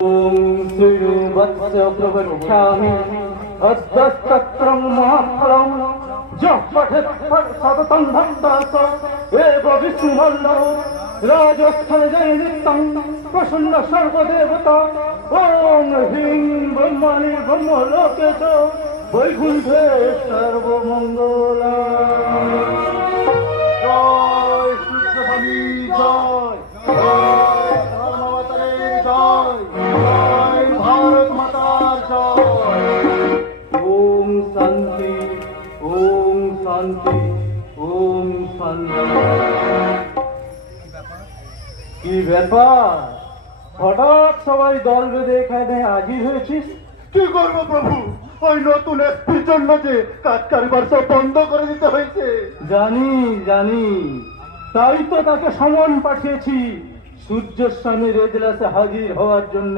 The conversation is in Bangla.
ओम श्रीवत्स प्रवक्ष्यामि अद्वत्तत्रं महाफलं यः पठेत् सततं भक्तः एव विष्णुमल्लो राजस्थलजयनित्यं प्रसन्न सर्वदेवता ओम ह्रीं ब्रह्मणि ब्रह्मलोके च वैकुण्ठे सर्वमङ्गला। जय श्रीकृष्ण जय जय धर्मावतारेर जय जय भारत मातार जय। ओम शांति ओम शांति ओम शांति। কি ব্যাপার হঠাৎ সবাই দল বেঁধে এখানে হাজির হয়েছিস? কি করবো প্রভু, ওই নতুন এসপির জন্য যে কাজ কারবার সব বন্ধ করে দিতে হয়েছে। জানি জানি, তাই তো তাকে সমন পাঠিয়েছি সূর্যের সামনে রেজলাসে হাজির হওয়ার জন্য।